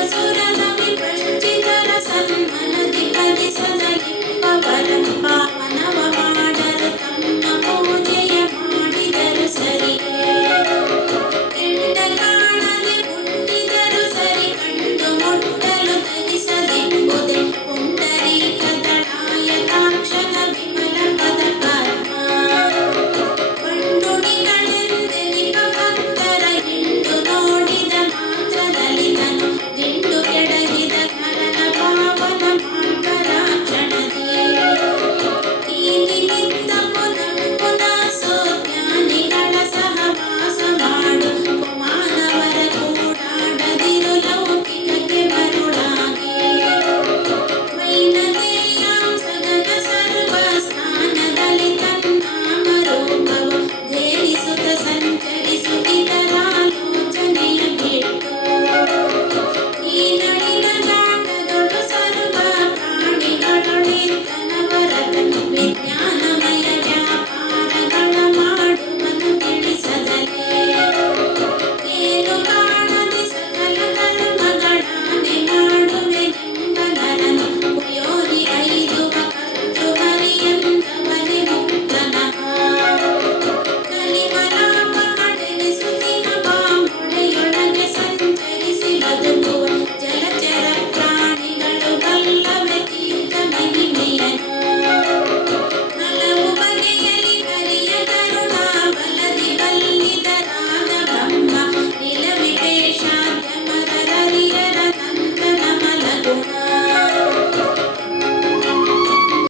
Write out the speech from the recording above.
Azura.